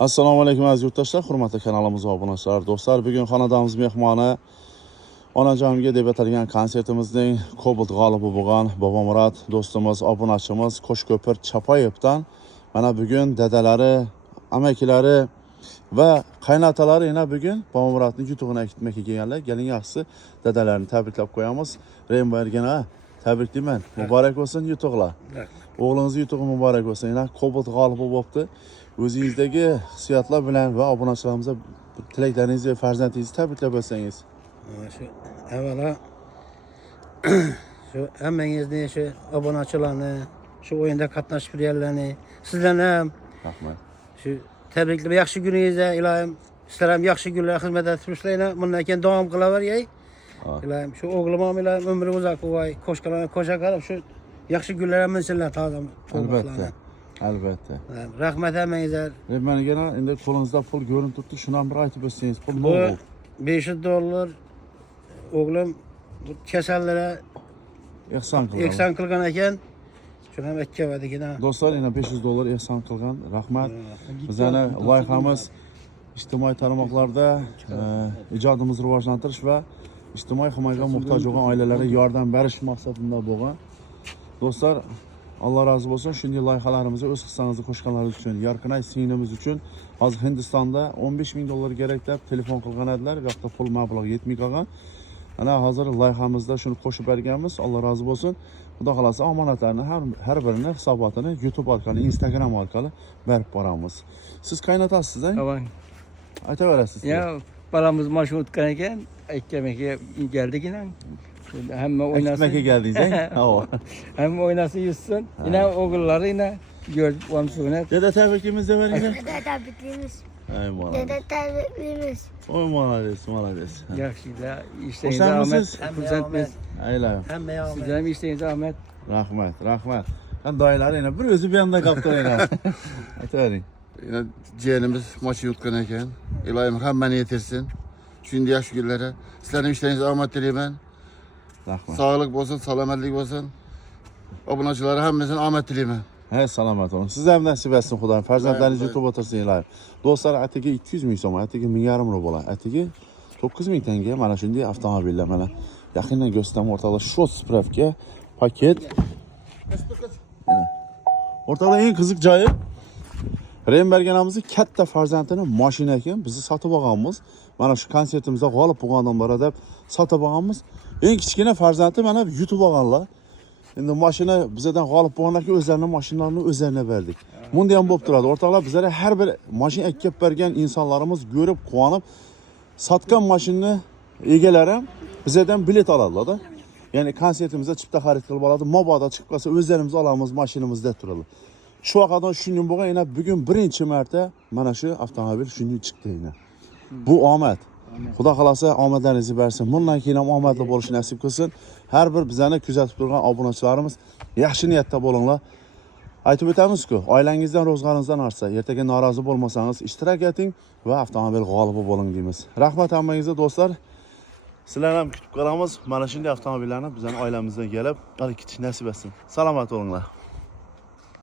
Assalomu alaykum aziz yurtdoshlar, hurmatli kanalimizga obunachilar. Do'stlar, bugun xonadonimiz mehmoni onajonimga deb atalgan konsertimizning Cobalt g'olibi bo'lgan Bobomurod do'stimiz, obunachimiz Qo'shko'pir Chapayevdan mana bugun dadalari, amakilari va qaynotalari yana bugun Bobomurodning yutug'ini aytmoqqa kelganlar. Keling yaxshisi dadalarini tabriklab qo'yamiz. Rembergina tabriklayman. Muborak bo'lsin yutuqlar. O'g'lingiz yutug'i muborak bo'lsin. Yana Cobalt g'olibi bo'libdi. O'zingizdagi hissiyotlar bilan va obunachilarimizga tilaklaringizni, farzandingizni tabriklab o'tsangiz. Shu avvalo shu hammangizni, shu obunachilarni, shu o'yinda qatnashib turganlarni, sizlarni ham Rahmat. shu tabriklab, yaxshi kuningizda ilohim sizlar ham yaxshi kunlar xizmatda turishlaylar. Bundan keyin davom qilaveray. Ilohim shu o'g'lim ham ilohim umri uzoq bo'lay, qo'sha qilib shu yaxshi kunlar ham minsinlar tozam. Albatta. Albatta. Rahmat hammangizga. Mana yana endi qo'lingizda pul ko'rinib turibdi, shuni ham bir aytib o'tsangiz. Pul Bu nima? $500 o'g'lim bu kasallara ehson qilgan ekan. Shuni ham aytgandigina. Do'stlar, yana $500 ehson qilgan. Rahmat. Bizning loyihamiz ijtimoiy tarmoqlarda ijodimizni rivojlantirish va ijtimoiy himoyaga muhtoj bo'lgan oilalarga yordam berish maqsadida bo'lgan. Do'stlar, Allah razı bo'lsin, shunday loyihalarimizga o'z hissangizni qo'shganlaringiz uchun, Yarqinay singlimiz uchun hozir Hindistonda $15,000 kerak deb telefon qilgan edilar, bu yoqda pul mablag' yetmay qolgan. Ana hozir loyihamizda shuni qo'shib berganmiz. Alloh razı bo'lsin. Xudo xolasa omonatlarni har birini hisobotini YouTube orqali, Instagram orqali berib boramiz. Siz qaynotasizda? Avang. Aytaverasiz. Ya balamiz mashina o'tgan ekan, ikkamaga keldigina. Hamma o'ynasa. Aytmaga keldingiz, ha? Hamma o'ynasa yursin. Yana o'g'illari yana ko'rib o'ynab. Deda tabrikimiz deb beringlar. Dede tabriklaymiz. Ay malum. Dede tabriklaymiz. Oy malades, malades. Yaxshilar, ishlaysiz, Ahmet. Xursandmiz. Aylayım. Hamma yo'q. Sizlar ham ishlaysiz, Ahmet. Rahmat, rahmat. Qandoylari yana bir o'zi bu yerda qolibdi yana. Aytavering. Yine ciğerimiz maçı yutkan ekan. İlahim hammani yetirsin. Shunday yaxshi kunlarda sizlarning ishlaringiz omad tilayman. Rahmat. Sog'lik bo'lsin, salomatlik bo'lsin. Obunachilari hammasiga omad tilayman. He, salomat olun. Siz ham nasib etsin Xudoyim. Farzandlaringiz yutib o'tirsin ilohim. Do'stlar, atigi 200 ming so'm, atigi 1,5 bo'ladi. Atigi 9 ming tanga mana shunday avtomobillar mana. Yaqindan ko'rsataman o'rtoqlar. Shot spravka paket. O'rtoqlar, eng qiziq joyi Remberganamizning katta farzandini mashina ekan, bizni sotib olganmiz. Mana shu konsertimizda g'olib bo'lgan odamlar deb sotib olganmiz. Eng kichkina farzandi mana yutib olganlar. Endi mashina bizdan g'olib bo'lgandan keyin o'zlarining mashinalarini o'zlariga berdik. Bunda ham bo'lib turadi. O'rtoqlar, bizlarga har bir mashina ekkib bergan insonlarimiz ko'rib, quvonib, sotgan mashina egalari ham bizdan bilet oladilar-da. Ya'ni konsertimizda chipta xarid qilib oladi. Mabodo chiqib qolsa o'zlarimiz olamiz mashinamizda turadi. Shu vaqtdan shunday bo'lgan, yana bugun birinchi marta mana shu avtomobil shunday chiqdi yana. Bu omad. Xudo xolasa omadlaringizni bersin. Bundan keyin ham omadli bo'lishni nasib qilsin. Har bir bizani kuzatib turgan obunachilarimiz yaxshi niyatda bo'linglar. Aytib o'tamiz-ku, oilangizdan, ro'zg'oringizdan ortsa, ertaga norozi bo'lmasangiz ishtirok eting va avtomobil g'olibi bo'ling deymiz. Rahmat hammangizga do'stlar. Sizlarni ham kutib qolamiz. Mana shunday avtomobillarni bizning oilamizdan kelib, olib ketish nasib etsin. Salomat bo'linglar.